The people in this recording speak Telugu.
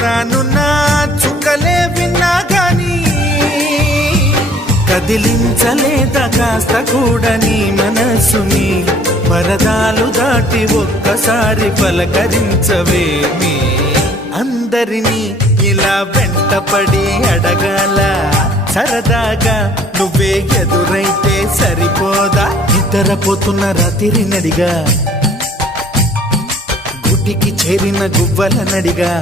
రానున్న చుక్కలే విన్నా గాని కదిలించలేదా కాస్త కూడా నీ మనసుని పరదాలు దాటి ఒక్కసారి పలకరించవేమి అందరినీ ఇలా వెంటపడి అడగాల సరదాగా నువ్వే ఎదురైతే సరిపోదా నిద్రపోతున్న రాత్రి నడిగా గుటికి చేరిన గువ్వల నడిగా